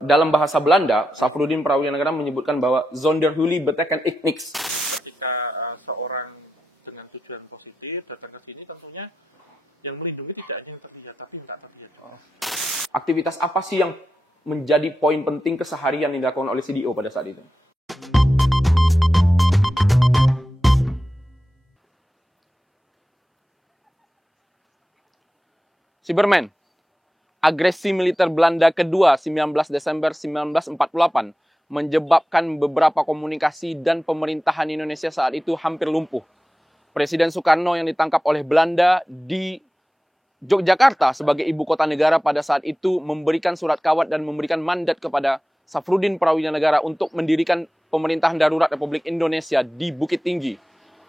Dalam bahasa Belanda, Safruddin Prawijaya menyebutkan bahwa zonder jullie betekent ik niks. Ketika seorang dengan tujuan positif datang ke sini, tentunya yang melindungi tidak hanya yang terlihat, tapi yang tak terlihat. Aktivitas apa sih yang menjadi poin penting keseharian yang dilakukan oleh CDO pada saat itu? Cyberman. Agresi militer Belanda kedua 19 Desember 1948 menyebabkan beberapa komunikasi dan pemerintahan Indonesia saat itu hampir lumpuh. Presiden Soekarno yang ditangkap oleh Belanda di Yogyakarta sebagai ibu kota negara pada saat itu memberikan surat kawat dan memberikan mandat kepada Safruddin Prawijaya untuk mendirikan pemerintahan darurat Republik Indonesia di Bukit Tinggi.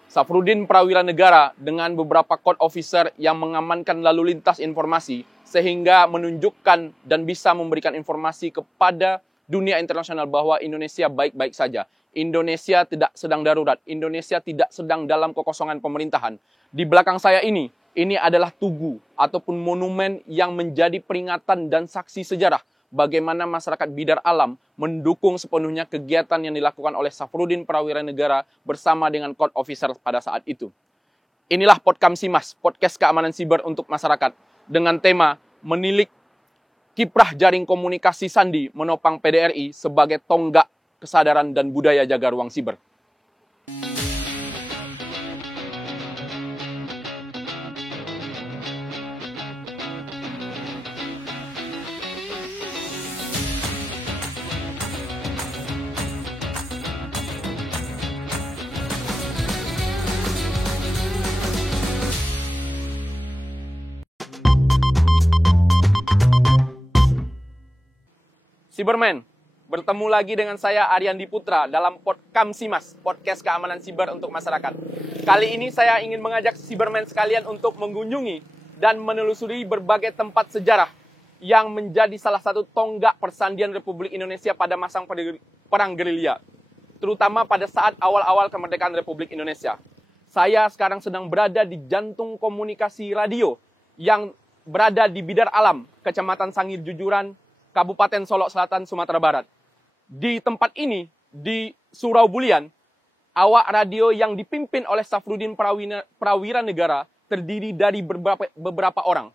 Safruddin Prawijaya dengan beberapa court officer yang mengamankan lalu lintas informasi sehingga menunjukkan dan bisa memberikan informasi kepada dunia internasional bahwa Indonesia baik-baik saja. Indonesia tidak sedang darurat. Indonesia tidak sedang dalam kekosongan pemerintahan. Di belakang saya ini adalah tugu ataupun monumen yang menjadi peringatan dan saksi sejarah bagaimana masyarakat Bidar Alam mendukung sepenuhnya kegiatan yang dilakukan oleh Safruddin Prawijaya bersama dengan court officer pada saat itu. Inilah Podkamsimas, podcast keamanan siber untuk masyarakat, dengan tema menilik kiprah jaring komunikasi sandi menopang PDRI sebagai tonggak kesadaran dan budaya jaga ruang siber. Cyberman, bertemu lagi dengan saya Ariandi Putra dalam Podkamsimas, podcast keamanan siber untuk masyarakat. Kali ini saya ingin mengajak Cyberman sekalian untuk mengunjungi dan menelusuri berbagai tempat sejarah yang menjadi salah satu tonggak persandian Republik Indonesia pada masa perang gerilya, terutama pada saat awal-awal kemerdekaan Republik Indonesia. Saya sekarang sedang berada di jantung komunikasi radio yang berada di Bidar Alam, Kecamatan Sangir Jujuran, Kabupaten Solok Selatan, Sumatera Barat. Di tempat ini, di Surau Bulian, awak radio yang dipimpin oleh Safruddin Prawijaya terdiri dari beberapa orang,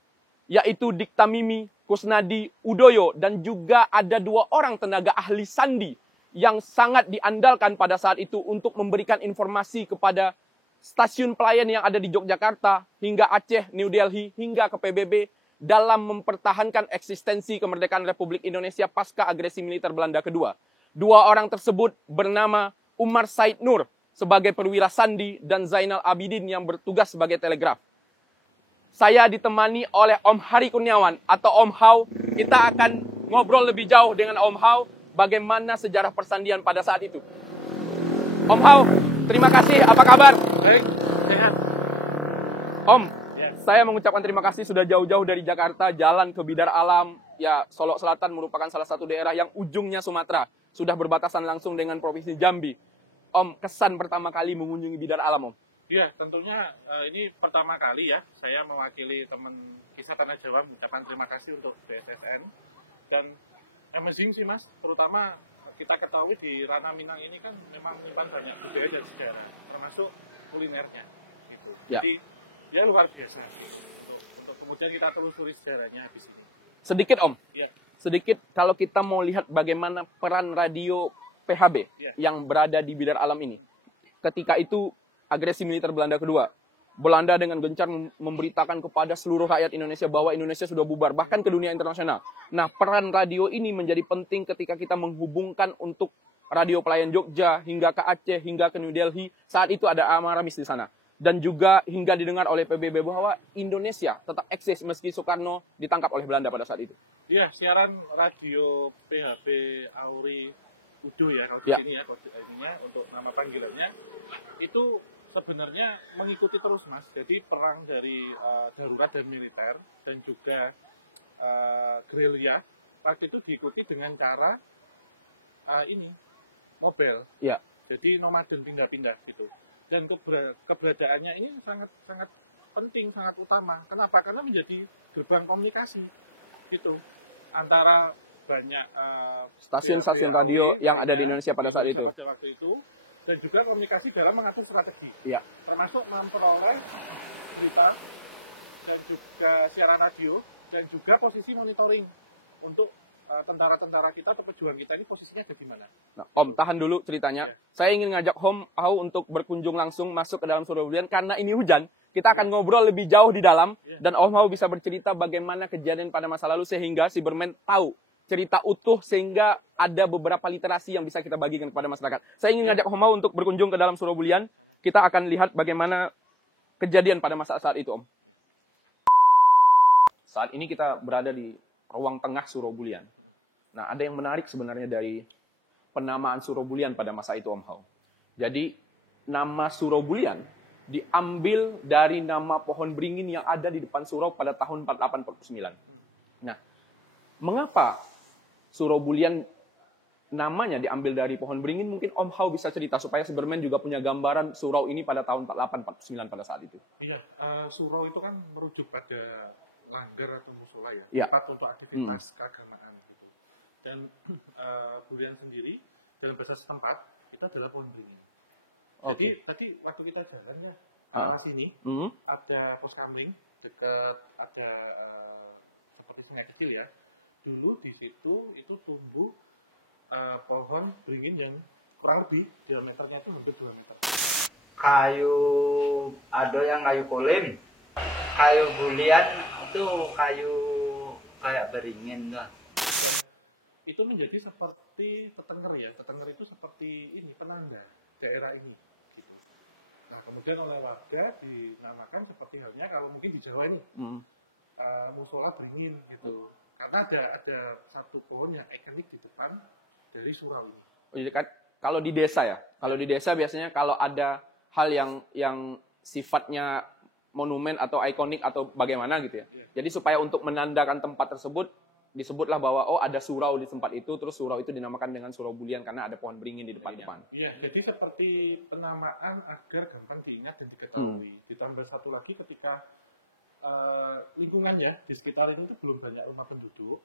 yaitu Dikta Mimi, Kusnadi, Udoyo, dan juga ada 2 orang tenaga ahli sandi yang sangat diandalkan pada saat itu untuk memberikan informasi kepada stasiun pelayan yang ada di Yogyakarta, hingga Aceh, New Delhi, hingga ke PBB, dalam mempertahankan eksistensi kemerdekaan Republik Indonesia pasca agresi militer Belanda kedua. 2 orang tersebut bernama Umar Said Nur sebagai perwira sandi dan Zainal Abidin yang bertugas sebagai telegraf. Saya ditemani oleh Om Hari Kurniawan atau Om Hao. Kita akan ngobrol lebih jauh dengan Om Hao bagaimana sejarah persandian pada saat itu. Om Hao, terima kasih. Apa kabar? Baik, sehat. Om, saya mengucapkan terima kasih sudah jauh-jauh dari Jakarta, jalan ke Bidar Alam. Ya, Solok Selatan merupakan salah satu daerah yang ujungnya Sumatera. Sudah berbatasan langsung dengan Provinsi Jambi. Om, kesan pertama kali mengunjungi Bidar Alam, Om? Ya, tentunya ini pertama kali ya, saya mewakili teman Kisah Tanah Jawa mengucapkan terima kasih untuk BSSN. Dan amazing sih Mas, terutama kita ketahui di Ranah Minang ini kan memang menyimpan banyak budaya dan sejarah, termasuk kulinernya. Gitu. Ya. Jadi, dia luar biasa untuk kemudian kita telusuri sejarahnya habis ini. Sedikit Om, Ya. sedikit kalau kita mau lihat bagaimana peran radio PHB yang berada di Bidar Alam ini. Ketika itu agresi militer Belanda kedua, Belanda dengan gencar memberitakan kepada seluruh rakyat Indonesia bahwa Indonesia sudah bubar, bahkan ke dunia internasional. Nah, peran radio ini menjadi penting ketika kita menghubungkan untuk radio pelayan Jogja hingga ke Aceh, hingga ke New Delhi. Saat itu ada Amaramis di sana. Dan juga hingga didengar oleh PBB bahwa Indonesia tetap eksis meski Soekarno ditangkap oleh Belanda pada saat itu. Iya, siaran radio PHB Auri Udo ya, kalau di sini ya, ininya, untuk nama panggilannya, itu sebenarnya mengikuti terus Mas. Jadi perang dari darurat dan militer dan juga gerilya, waktu itu diikuti dengan cara ini, mobile. Ya. Jadi nomaden pindah-pindah gitu. Dan keberadaannya ini sangat penting, sangat utama. Kenapa? Karena menjadi gerbang komunikasi gitu antara banyak stasiun-stasiun radio yang ada di Indonesia pada saat itu. Pada waktu itu, dan juga komunikasi dalam mengatur strategi. Iya. Termasuk memperoleh berita dan juga siaran radio dan juga posisi monitoring untuk tentara-tentara kita atau pejuang kita ini posisinya ada di mana. Nah, Om, tahan dulu ceritanya. Ya. Saya ingin ngajak Om Hau untuk berkunjung langsung masuk ke dalam Surau Bulian karena ini hujan. Kita akan ngobrol lebih jauh di dalam dan Om Hau bisa bercerita bagaimana kejadian pada masa lalu sehingga Cyberman tahu cerita utuh sehingga ada beberapa literasi yang bisa kita bagikan kepada masyarakat. Saya ingin ngajak Om Hau untuk berkunjung ke dalam Surau Bulian. Kita akan lihat bagaimana kejadian pada masa saat itu, Om. Saat ini kita berada di ruang tengah Surau Bulian. Nah, ada yang menarik sebenarnya dari penamaan Surau Bulian pada masa itu, Om Hau. Jadi, nama Surau Bulian diambil dari nama pohon beringin yang ada di depan surau pada tahun 4849. Nah, mengapa Surau Bulian namanya diambil dari pohon beringin? Mungkin Om Hau bisa cerita supaya Cyberman juga punya gambaran surau ini pada tahun 4849 pada saat itu. Iya, surau itu kan merujuk pada langgar atau musola ya, Ya. tempat untuk aktivitas keagamaan gitu. Dan Bulian sendiri dalam bahasa setempat itu adalah pohon beringin. Jadi tadi waktu kita jalan ya, arah sini ada pos kamling dekat ada seperti sungai kecil ya. Dulu di situ itu tumbuh pohon beringin yang kurang lebih diameternya itu hampir 2 meter. Kayu ada yang kayu kolim, kayu bulian itu kayu kayak beringin tuh. Itu menjadi seperti tetenger ya. Tetenger itu seperti ini penanda daerah ini. Gitu. Nah kemudian oleh warga dinamakan seperti halnya kalau mungkin di Jawa ini musola beringin gitu. Karena ada satu pohon yang ikonik di depan dari surau ini. Oh, jadi kan kalau di desa ya, kalau di desa biasanya kalau ada hal yang sifatnya monumen atau ikonik atau bagaimana gitu ya. Jadi supaya untuk menandakan tempat tersebut disebutlah bahwa oh ada surau di tempat itu, terus surau itu dinamakan dengan Surau Bulian karena ada pohon beringin di depan-depan. Iya, jadi seperti penamaan agar gampang diingat dan diketahui. Ditambah satu lagi ketika lingkungan ya di sekitar ini itu belum banyak rumah penduduk,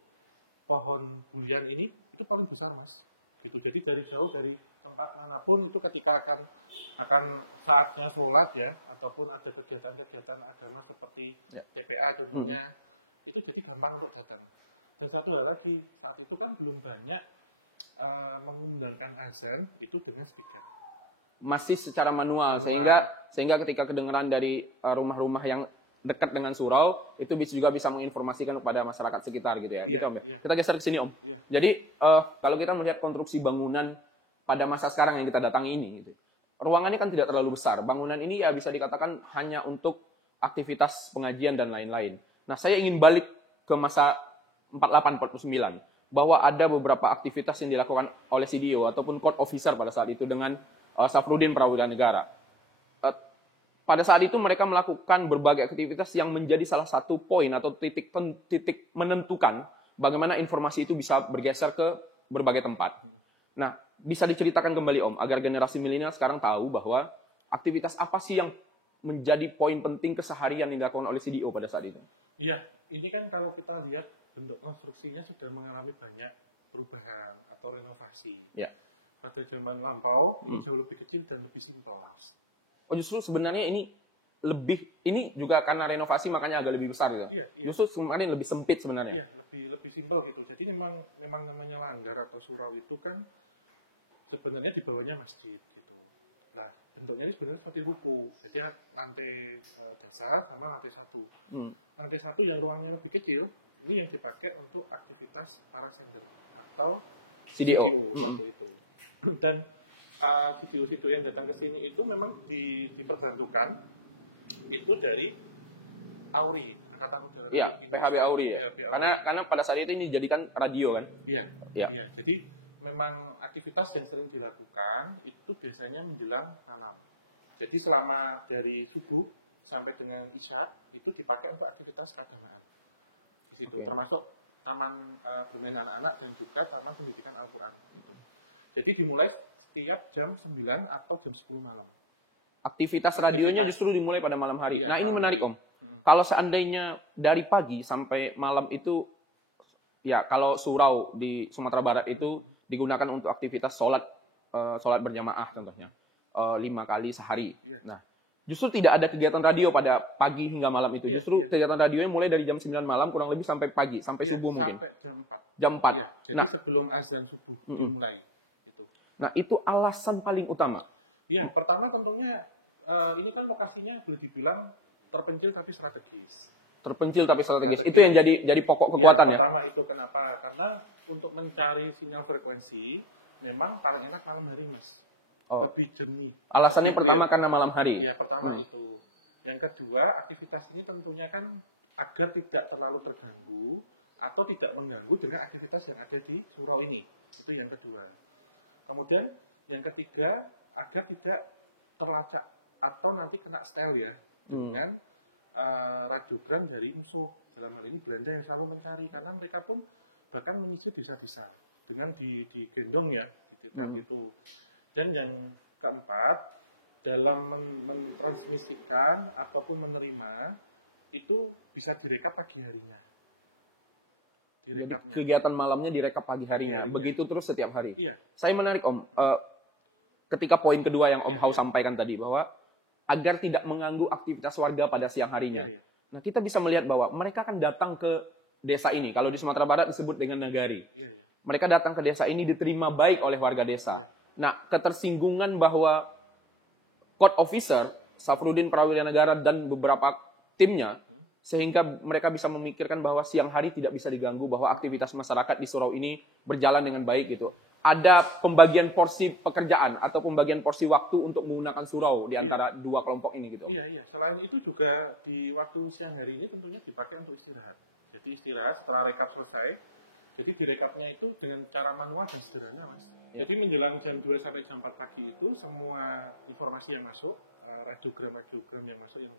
pohon bulian ini itu paling besar mas. Gitu. Jadi dari jauh dari tempat manapun itu ketika akan saatnya sholat ya ataupun ada kegiatan-kegiatan agama seperti TPA tentunya itu jadi gampang untuk datang. Dan satu hal lagi, saat itu kan belum banyak mengundangkan azan itu dengan speaker. Masih secara manual, sehingga ketika kedengaran dari rumah-rumah yang dekat dengan surau, itu juga bisa menginformasikan kepada masyarakat sekitar gitu ya. Gitu Om ya. Kita geser ke sini Om. Jadi kalau kita melihat konstruksi bangunan pada masa sekarang yang kita datangi ini, gitu, ruangannya kan tidak terlalu besar. Bangunan ini ya bisa dikatakan hanya untuk aktivitas pengajian dan lain-lain. Nah saya ingin balik ke masa 48-49, bahwa ada beberapa aktivitas yang dilakukan oleh CDO ataupun court officer pada saat itu dengan Safruddin Prawira Negara. Pada saat itu mereka melakukan berbagai aktivitas yang menjadi salah satu poin atau titik menentukan bagaimana informasi itu bisa bergeser ke berbagai tempat. Nah, bisa diceritakan kembali Om, agar generasi milenial sekarang tahu bahwa aktivitas apa sih yang menjadi poin penting keseharian yang dilakukan oleh CDO pada saat itu? Iya, ini kan kalau kita lihat bentuk konstruksinya sudah mengalami banyak perubahan atau renovasi. Ya. Pada zaman lampau jauh lebih kecil dan lebih simpel. Oh justru sebenarnya ini juga karena renovasi makanya agak lebih besar gitu. Iya. Justru kemarin lebih sempit sebenarnya. Iya, lebih simpel gitu. Jadi memang namanya langgar atau surau itu kan sebenarnya di bawahnya masjid gitu. Nah, bentuknya ini sebenarnya seperti ruko. Jadi lantai dasar sama lantai 1. Lantai 1 yang ruangnya lebih kecil ini yang dipakai untuk aktivitas para sender atau CDO. Itu. Dan video-video yang datang ke sini itu memang diperbantukan itu dari Auri, Angkatan Udara. Iya, PHB Auri ya. Karena pada saat itu ini dijadikan radio kan. Iya. Jadi memang aktivitas yang sering dilakukan itu biasanya menjelang tanam. Jadi selama dari subuh sampai dengan isya itu dipakai untuk aktivitas keagamaan. Di situ termasuk taman bermain anak-anak dan juga taman pendidikan Al-Quran. Jadi dimulai setiap jam 9 atau jam 10 malam. Aktivitas radionya justru dimulai pada malam hari. Nah ini menarik Om. Kalau seandainya dari pagi sampai malam itu ya kalau surau di Sumatera Barat itu digunakan untuk aktivitas sholat berjamaah contohnya 5 kali sehari. Nah, justru tidak ada kegiatan radio pada pagi hingga malam itu. Justru kegiatan radionya mulai dari jam 9 malam kurang lebih sampai pagi, sampai subuh mungkin. Sampai Jam 4. Ya, jadi Nah, sebelum azan subuh dimulai. Gitu. nah itu alasan paling utama. Ya, pertama tentunya ini kan lokasinya boleh dibilang terpencil tapi strategis. Terpencil tapi strategis. Itu yang jadi pokok kekuatan ya. Pertama itu kenapa? Karena untuk mencari sinyal frekuensi memang paling enak malam hari, Mas. Oh. Lebih jernih. Alasannya pertama karena malam hari. Ya, pertama itu. Yang kedua, aktivitas ini tentunya kan agar tidak terlalu terganggu atau tidak mengganggu dengan aktivitas yang ada di surau ini. Itu yang kedua. Kemudian yang ketiga, agar tidak terlacak atau nanti kena setel ya dengan radiogram dari musuh, dalam hal ini Belanda yang selalu mencari, karena mereka pun bahkan menyisir desa-desa dengan digendong ya gitu. Dan yang keempat, dalam mentransmisikan ataupun menerima itu bisa direkap pagi harinya. Jadi kegiatan malamnya direkap pagi harinya. Begitu terus setiap hari. Iya. Saya menarik Om, ketika poin kedua yang Om Hao sampaikan tadi bahwa agar tidak mengganggu aktivitas warga pada siang harinya. Nah, kita bisa melihat bahwa mereka akan datang ke desa ini. Kalau di Sumatera Barat disebut dengan nagari. Mereka datang ke desa ini diterima baik oleh warga desa. Nah, ketersinggungan bahwa court officer, Safrudin Prawira Negara dan beberapa timnya, sehingga mereka bisa memikirkan bahwa siang hari tidak bisa diganggu, bahwa aktivitas masyarakat di surau ini berjalan dengan baik gitu. Ada pembagian porsi pekerjaan atau pembagian porsi waktu untuk menggunakan surau di antara dua kelompok ini gitu. Iya. Selain itu juga di waktu siang hari ini tentunya dipakai untuk istirahat. Jadi istirahat setelah rekap selesai. Jadi direkapnya itu dengan cara manual dan sederhana, Mas. Ya. Jadi menjelang jam 2 sampai jam 4 pagi itu semua informasi yang masuk, radiogram yang masuk yang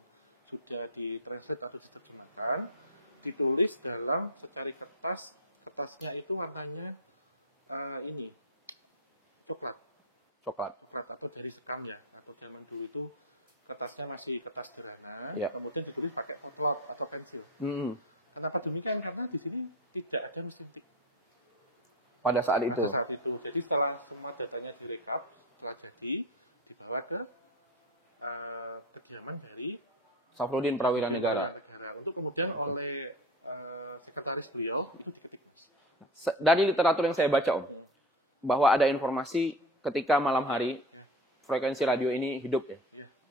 sudah ditranslate atau diterjemahkan, ditulis dalam secari kertas. Kertasnya itu warnanya ini coklat atau dari sekam ya, atau zaman dulu itu kertasnya masih kertas sederhana, kemudian ditulis pakai envelope atau pensil. Kenapa demikian? Karena di sini tidak ada mesin tik pada saat itu. Jadi setelah semua datanya direkap, setelah jadi dibawa ke kediaman dari Safrudin Prawira Negara. Untuk kemudian oleh sekretaris beliau itu diketik. Dari literatur yang saya baca Om, bahwa ada informasi ketika malam hari frekuensi radio ini hidup ya,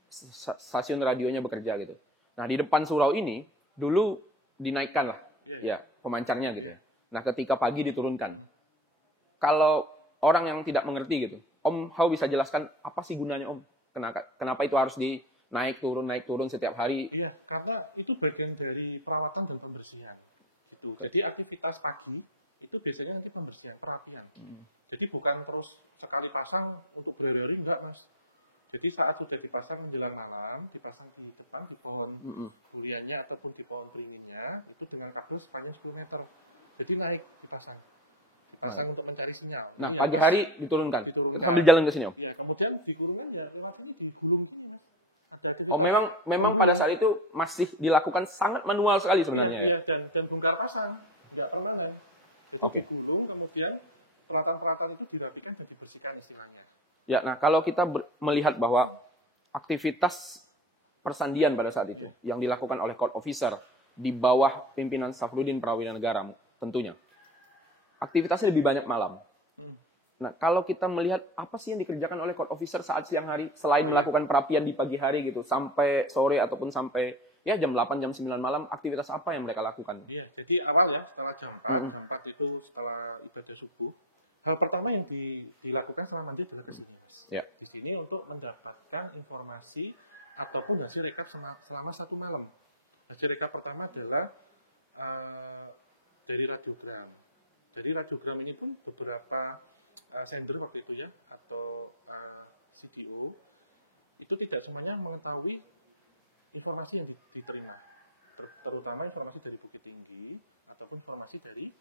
stasiun radionya bekerja gitu. Nah di depan surau ini dulu dinaikkan lah ya pemancarnya gitu ya. Nah ketika pagi diturunkan. Kalau orang yang tidak mengerti gitu, Om Hao bisa jelaskan apa sih gunanya Om? Kenapa itu harus naik turun setiap hari? Iya, karena itu bagian dari perawatan dan pembersihan. Itu. Jadi aktivitas pagi itu biasanya nanti pembersihan, perapian. Jadi bukan terus sekali pasang untuk berhari-hari, enggak Mas. Jadi saat sudah dipasang menjelang malam, dipasang di depan di pohon duriannya ataupun di pohon beringinnya, itu dengan kabel sepanjang 10 meter. Jadi naik dipasang untuk mencari sinyal. Nah pagi hari diturunkan. Kita sambil jalan ke sini Om. Ya, kemudian digulungkan ya, lewat ini digulung. Oh memang pada saat itu masih dilakukan sangat manual sekali sebenarnya ya. Dan bongkar pasang, enggak pernah kan. Oke. Digulung, kemudian peralatan-peralatan itu dirapikan dan dibersihkan istilahnya. Ya, nah kalau kita melihat bahwa aktivitas persandian pada saat itu yang dilakukan oleh court officer di bawah pimpinan Safrudin Prawira Negara tentunya, aktivitasnya lebih banyak malam. Nah, kalau kita melihat apa sih yang dikerjakan oleh court officer saat siang hari selain melakukan perapian di pagi hari gitu sampai sore ataupun sampai ya jam 8 jam 9 malam, aktivitas apa yang mereka lakukan? Iya, jadi awal ya setelah jam 4 itu setelah ibadah subuh, hal pertama yang dilakukan setelah mandi adalah kesini. Ya. Di sini untuk mendapatkan informasi ataupun hasil rekap selama 1 malam. Hasil rekap pertama adalah dari radiogram. Jadi radiogram ini pun beberapa sender waktu itu ya, atau CDO, itu tidak semuanya mengetahui informasi yang diterima, terutama informasi dari Bukit Tinggi ataupun informasi dari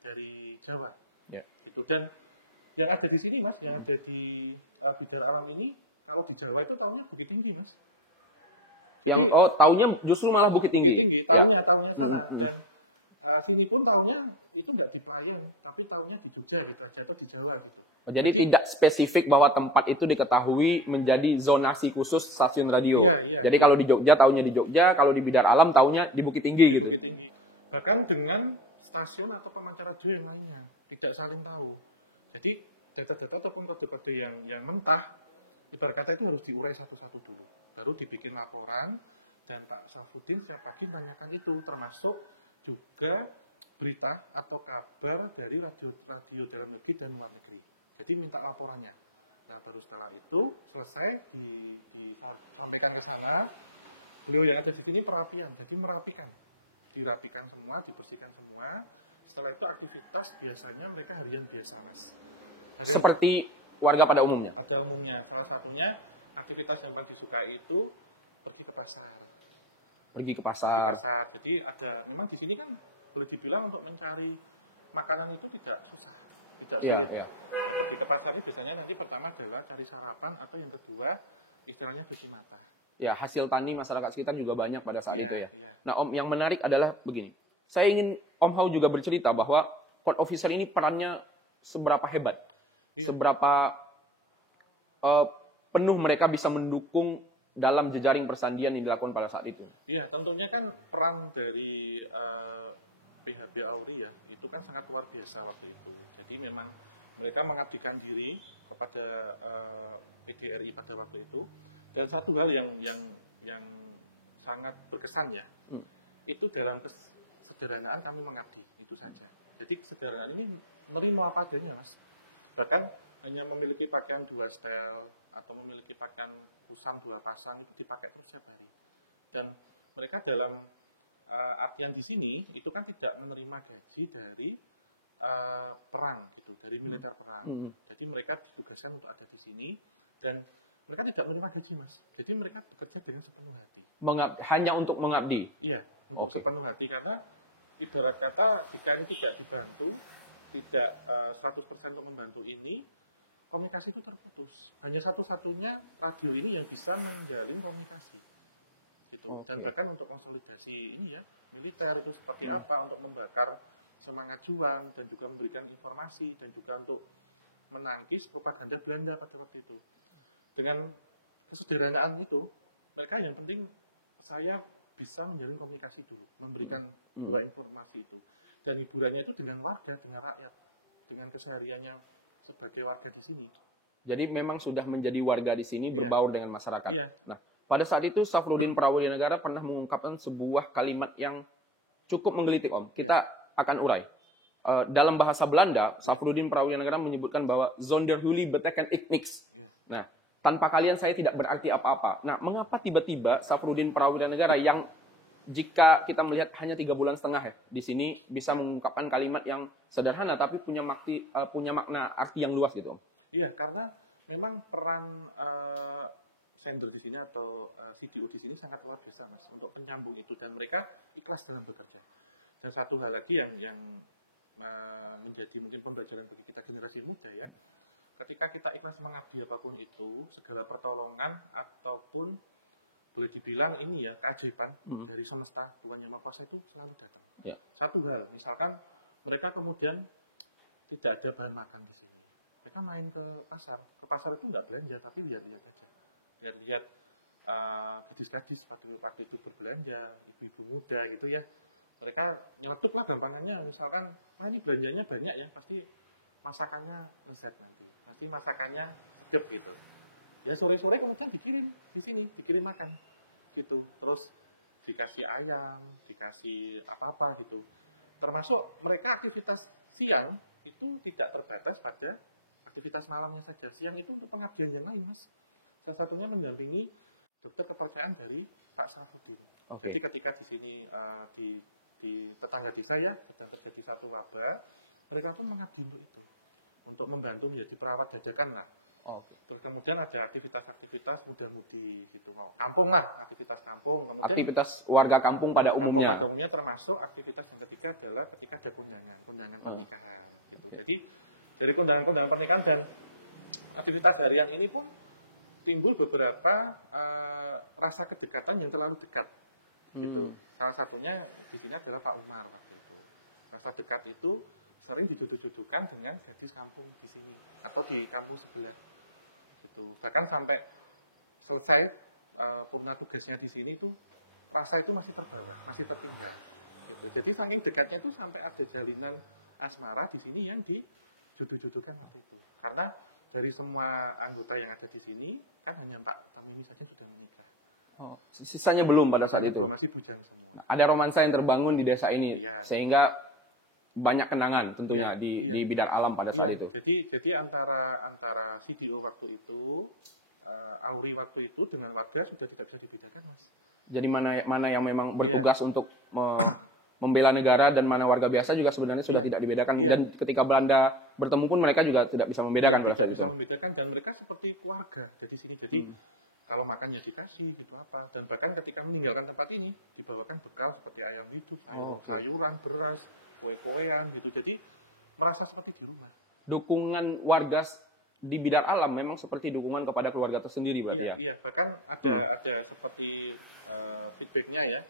dari Jawa. Yeah. Itu. Dan yang ada di sini Mas, yang ada di Bidar Alam ini, kalau di Jawa itu tahunya Bukit Tinggi Mas. Yang tahunya justru malah Bukit Tinggi. Tahunya. Dan Sini pun taunya itu nggak di Pelayan, tapi taunya di Jogja gitu aja, atau di Jawa gitu. Jadi tidak spesifik bahwa tempat itu diketahui menjadi zonasi khusus stasiun radio. Iya. Jadi kalau di Jogja taunya di Jogja, kalau di Bidar Alam taunya di Bukit Tinggi gitu. Bukit Tinggi. Bahkan dengan stasiun atau pemancar radio yang lainnya tidak saling tahu. Jadi data-data ataupun kode-kode yang mentah, ibarat kata itu harus diurai satu-satu dulu. Baru dibikin laporan dan Pak Safrudin setiap pagi tanyakan itu, termasuk juga berita atau kabar dari radio dalam negeri dan luar negeri. Jadi minta laporannya. Nah baru setelah itu selesai disampaikan ke sana. Beliau yang ada di sini perapian, jadi merapikan, dirapikan semua, dibersihkan semua. Setelah itu aktivitas biasanya mereka harian biasa mas. Jadi, seperti warga pada umumnya. pada umumnya, salah satunya aktivitas yang paling disukai itu pergi ke pasar. Pergi ke pasar. Jadi ada, memang di sini kan boleh dibilang untuk mencari makanan itu tidak susah. Iya. Di tempat tadi biasanya nanti pertama adalah cari sarapan atau yang kedua istilahnya cuci mata. Ya, hasil tani masyarakat sekitar juga banyak pada saat itu ya. Iya. Nah, Om, yang menarik adalah begini. Saya ingin Om Hao juga bercerita bahwa port officer ini perannya seberapa hebat. Iya. Seberapa penuh mereka bisa mendukung dalam jejaring persandian yang dilakukan pada saat itu. Iya, tentunya kan peran dari PHB Auri ya, itu kan sangat luar biasa waktu itu. Jadi memang mereka mengabdikan diri kepada PGRI pada waktu itu. Dan satu hal yang sangat berkesan ya, itu dalam kesederhanaan kami mengabdi, itu saja. Jadi kesederhanaan ini menerima apa adanya mas. Bahkan hanya memiliki pakaian 2 setel atau memiliki pakaian usang 2 pasang itu dipakai terus setiap hari. Dan mereka dalam artian di sini itu kan tidak menerima gaji dari perang gitu, dari militer perang. Jadi mereka ditugaskan untuk ada di sini dan mereka tidak menerima gaji mas. Jadi mereka bekerja dengan sepenuh hati. Hanya untuk mengabdi. Iya, untuk Oke. sepenuh hati karena ibarat kata jika ini tidak dibantu, tidak 100% untuk membantu ini, komunikasi itu terputus. Hanya satu-satunya radio ini yang bisa menjalin komunikasi. Gitu. Oke. Dan bahkan untuk konsolidasi ini ya, militer itu seperti apa untuk membakar semangat juang dan juga memberikan informasi dan juga untuk menangkis propaganda Belanda pada waktu itu. Dengan kesederhanaan itu, mereka yang penting saya bisa menjalin komunikasi dulu, memberikan dua informasi itu. Dan hiburannya itu dengan warga, dengan rakyat, dengan kesehariannya sebagai warga di sini. Jadi memang sudah menjadi warga di sini berbaur dengan masyarakat. Iya. Nah, pada saat itu Safrudin Prawodinegara pernah mengungkapkan sebuah kalimat yang cukup menggelitik Om. Kita akan urai. Dalam bahasa Belanda, Safrudin Prawodinegara menyebutkan bahwa zonder jullie betekent ik niks. Nah, tanpa kalian saya tidak berarti apa-apa. Nah, mengapa tiba-tiba Safrudin Prawodinegara yang jika kita melihat hanya 3 bulan setengah ya, di sini bisa mengungkapkan kalimat yang sederhana tapi punya makna arti yang luas gitu Om. Iya, karena memang peran sender di sini atau CDO di sini sangat luar biasa mas untuk penyambung itu dan mereka ikhlas dalam bekerja. Dan satu hal lagi yang menjadi mungkin pembelajaran bagi kita generasi muda ya, ketika kita ikhlas mengabdi apapun itu, segala pertolongan ataupun boleh dibilang ini ya keajaiban dari semesta Tuhan Yang Maha Kuasa itu selalu datang. Ya. Satu hal, misalkan mereka kemudian tidak ada bahan makan di sini, mereka main ke pasar itu nggak belanja tapi lihat-lihat aja, lihat-lihat gadis-gadis waktu itu berbelanja, ibu-ibu muda gitu ya, mereka nyeletuk lah gampangannya, misalkan ini belanjanya banyak ya, pasti masakannya lezat nanti, pasti masakannya sedap gitu. Ya sore-sore kemudian dikirim di sini, dikirim makan gitu, terus dikasih ayam, dikasih apa-apa gitu. Termasuk mereka aktivitas siang itu tidak terbatas pada aktivitas malamnya saja. Siang itu untuk pengabdian yang lain mas. Salah satunya mendampingi dokter kepercayaan dari Pak Safrudin. Oke. Jadi ketika di sini di tetangga desa ya sedang terjadi satu wabah, mereka pun mengabdi untuk itu, untuk membantu menjadi perawat dadakan lah. Oke. Terus kemudian ada aktivitas-aktivitas muda-mudi gitu, kampung lah, aktivitas kampung. Kemudian, Aktivitas warga kampung pada umumnya. pada umumnya termasuk aktivitas yang ketiga adalah ketika ada kondangan pernikahan. Gitu. Oke. Jadi dari kondangan pernikahan dan aktivitas harian ini pun timbul beberapa rasa kedekatan yang terlalu dekat. Gitu. Salah satunya di sini adalah Pak Umar. rasa dekat itu sering dijodoh-jodohkan dengan gadis kampung di sini atau di kampung sebelah. Gitu. Bahkan sampai selesai purna tugasnya di sini tuh rasa itu masih terbawa, masih tertinggal. Gitu. Jadi saking dekatnya itu sampai ada jalinan asmara di sini yang dijodoh-jodohkan waktu itu. Karena dari semua anggota yang ada di sini kan hanya Pak Tamimi saja sudah menikah. Oh, sisanya belum pada saat itu. Masih bujang semua. Nah, ada romansa yang terbangun di desa ini, Iya. sehingga banyak kenangan tentunya Iya. di Bidar Alam pada saat itu. Jadi antara CDO waktu itu, Auri waktu itu dengan warga sudah tidak bisa dibedakan, Mas. Jadi mana yang memang bertugas untuk membela negara dan mana warga biasa juga sebenarnya sudah tidak dibedakan. Iya. Dan ketika Belanda bertemu pun mereka juga tidak bisa membedakan pada saat itu. Bisa membedakan dan mereka seperti keluarga dari sini. Jadi kalau makannya dikasih gitu apa. Dan bahkan ketika meninggalkan tempat ini dibawakan bekal seperti ayam hidup, sayuran, beras, kue-kuean gitu. Jadi merasa seperti di rumah. Dukungan warga di Bidar Alam memang seperti dukungan kepada keluarga tersendiri berarti ya. Iya, bahkan ada seperti feedbacknya ya.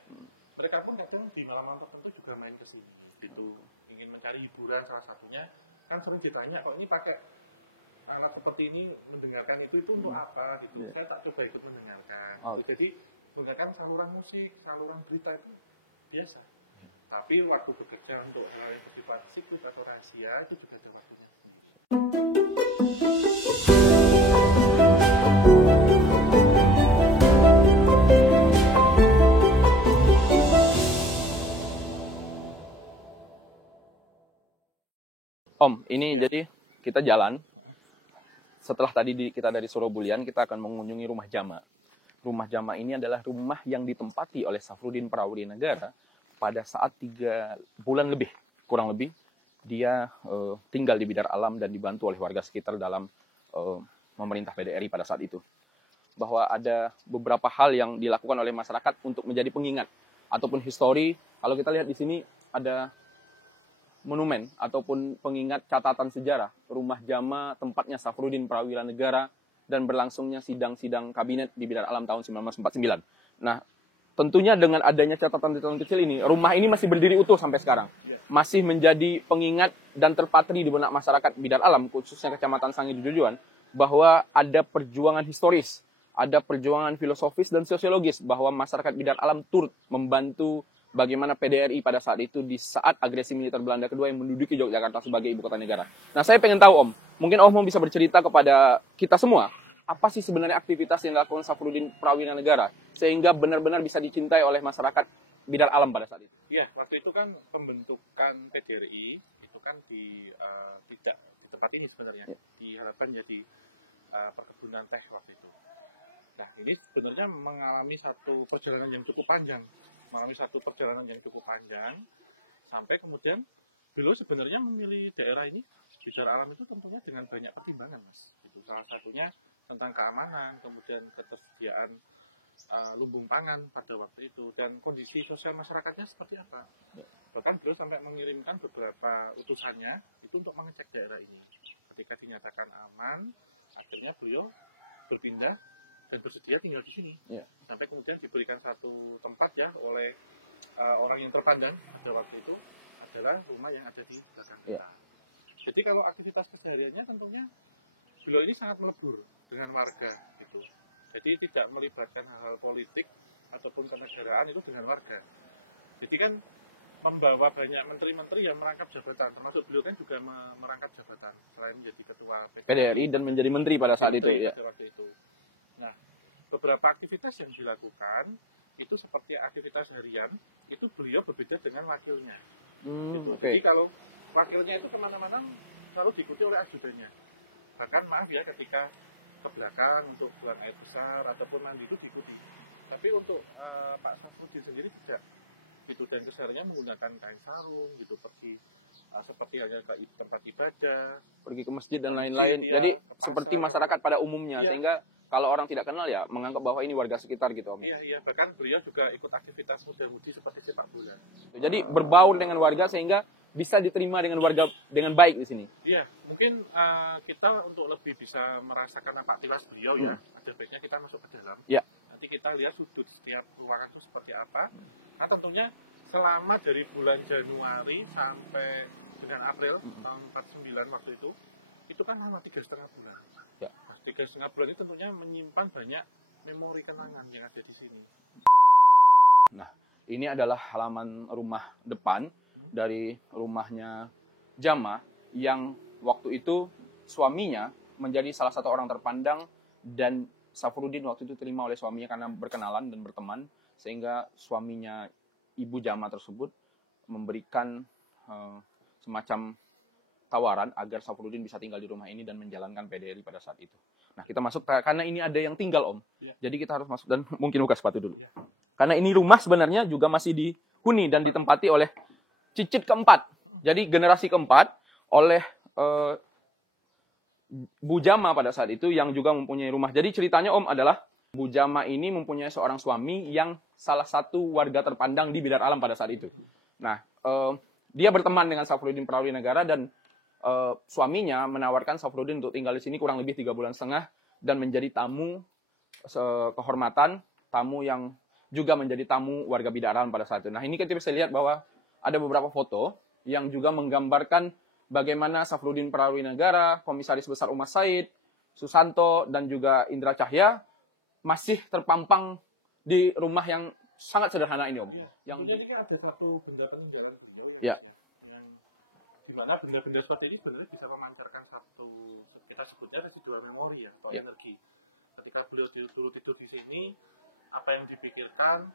Mereka pun kadang di malam-malam tertentu juga main ke sini. Gitu. Ingin mencari hiburan salah satunya. Kan sering ditanya kok ini pakai alat seperti ini mendengarkan itu untuk apa gitu. Saya tak coba ikut mendengarkan. Jadi menggunakan saluran musik, saluran berita itu biasa. Tapi waktu bekerja untuk yang bersifat siklus atau rahasia itu juga ada waktunya. Om, ini jadi kita jalan. Setelah tadi kita dari Surobulian, kita akan mengunjungi rumah Jama. Rumah Jama ini adalah rumah yang ditempati oleh Safruddin Prawurinegara pada saat 3 bulan lebih, kurang lebih, dia tinggal di Bidar Alam dan dibantu oleh warga sekitar dalam memerintah PDRI pada saat itu. Bahwa ada beberapa hal yang dilakukan oleh masyarakat untuk menjadi pengingat ataupun histori. Kalau kita lihat di sini ada monumen ataupun pengingat catatan sejarah rumah Jama tempatnya Safruddin Prawurinegara dan berlangsungnya sidang-sidang kabinet di Bidar Alam tahun 1949. Nah, tentunya dengan adanya catatan-catatan kecil ini, rumah ini masih berdiri utuh sampai sekarang. Masih menjadi pengingat dan terpatri di benak masyarakat Bidar Alam, khususnya Kecamatan Sangidujujuan, bahwa ada perjuangan historis, ada perjuangan filosofis dan sosiologis bahwa masyarakat Bidar Alam turut membantu bagaimana PDRI pada saat itu di saat agresi militer Belanda kedua yang menduduki Yogyakarta sebagai ibu kota negara. Nah, saya pengen tahu Om, mungkin Om bisa bercerita kepada kita semua, apa sih sebenarnya aktivitas yang dilakukan Safruddin Prawurinegara sehingga benar-benar bisa dicintai oleh masyarakat Bidar Alam pada saat itu? Iya, waktu itu kan pembentukan PDRI itu kan tidak di tempat ini sebenarnya, diharapkan jadi perkebunan teh waktu itu. Nah, ini sebenarnya mengalami satu perjalanan yang cukup panjang. Sampai kemudian beliau sebenarnya memilih daerah ini Bidar Alam itu tentunya dengan banyak pertimbangan, Mas. Itu salah satunya tentang keamanan, kemudian ketersediaan lumbung pangan pada waktu itu dan kondisi sosial masyarakatnya seperti apa. Bahkan beliau sampai mengirimkan beberapa utusannya itu untuk mengecek daerah ini. Ketika dinyatakan aman, akhirnya beliau berpindah dan bersedia tinggal di sini. Sampai kemudian diberikan satu tempat ya oleh orang yang terpandang pada waktu itu adalah rumah yang ada di belakang kita. Jadi kalau aktivitas kesehariannya tentunya beliau ini sangat melebur dengan warga gitu. Jadi tidak melibatkan hal-hal politik ataupun kenegaraan itu dengan warga. Jadi kan membawa banyak menteri-menteri yang merangkap jabatan, termasuk beliau kan juga merangkap jabatan selain menjadi ketua PDRI dan menjadi menteri pada saat itu ya. Nah, beberapa aktivitas yang dilakukan itu seperti aktivitas harian itu beliau berbeda dengan wakilnya. Jadi kalau wakilnya itu kemana-mana selalu diikuti oleh ajudannya. Bahkan maaf ya ketika ke belakang untuk buang air besar ataupun mandi itu diikuti. Tapi untuk Pak Safruddin sendiri tidak. Itu dan kesehariannya menggunakan kain sarung gitu, pergi seperti hanya ke tempat ibadah, pergi ke masjid dan lain-lain. Jadi seperti masyarakat pada umumnya, sehingga kalau orang tidak kenal ya menganggap bahwa ini warga sekitar gitu Om. Iya, bahkan beliau juga ikut aktivitas muda-mudi seperti sepak bola. Jadi berbaur dengan warga sehingga bisa diterima dengan warga dengan baik di sini. Iya, mungkin kita untuk lebih bisa merasakan apa aktivitas beliau ya, ada baiknya kita masuk ke dalam. Nanti kita lihat sudut setiap ruangan itu seperti apa. Nah tentunya selama dari bulan Januari sampai dengan April tahun 49 waktu itu kan lama 3,5 bulan. Ya. 3,5 bulan itu tentunya menyimpan banyak memori kenangan yang ada di sini. Nah, ini adalah halaman rumah depan dari rumahnya Jama yang waktu itu suaminya menjadi salah satu orang terpandang dan Safrudin waktu itu terima oleh suaminya karena berkenalan dan berteman, sehingga suaminya Ibu Jama tersebut memberikan semacam tawaran agar Safrudin bisa tinggal di rumah ini dan menjalankan PDRI pada saat itu. Nah, kita masuk karena ini ada yang tinggal, Om. Ya. Jadi kita harus masuk dan mungkin buka sepatu dulu. Ya. Karena ini rumah sebenarnya juga masih dihuni dan ditempati oleh cicit keempat. Jadi generasi keempat oleh Bu Jama pada saat itu yang juga mempunyai rumah. Jadi ceritanya, Om, adalah Bu Jama ini mempunyai seorang suami yang salah satu warga terpandang di Bidar Alam pada saat itu. Nah, dia berteman dengan Safrudin Prawinegara dan suaminya menawarkan Safrudin untuk tinggal di sini kurang lebih 3,5 bulan dan menjadi tamu kehormatan, tamu yang juga menjadi tamu warga Bidar Alam pada saat itu. Nah, ini kita bisa lihat bahwa ada beberapa foto yang juga menggambarkan bagaimana Safrudin Prawinegara, Komisaris Besar Umar Said, Susanto, dan juga Indra Cahya masih terpampang di rumah yang sangat sederhana ini, Om. Ya. Yang Jadi kan ada satu benda peninggalan ya. yang dimana benda-benda seperti ini sebenarnya bisa memancarkan satu, kita sebutnya residual memori ya, atau Ya. energi. Ketika beliau dulu tidur di sini, apa yang dipikirkan,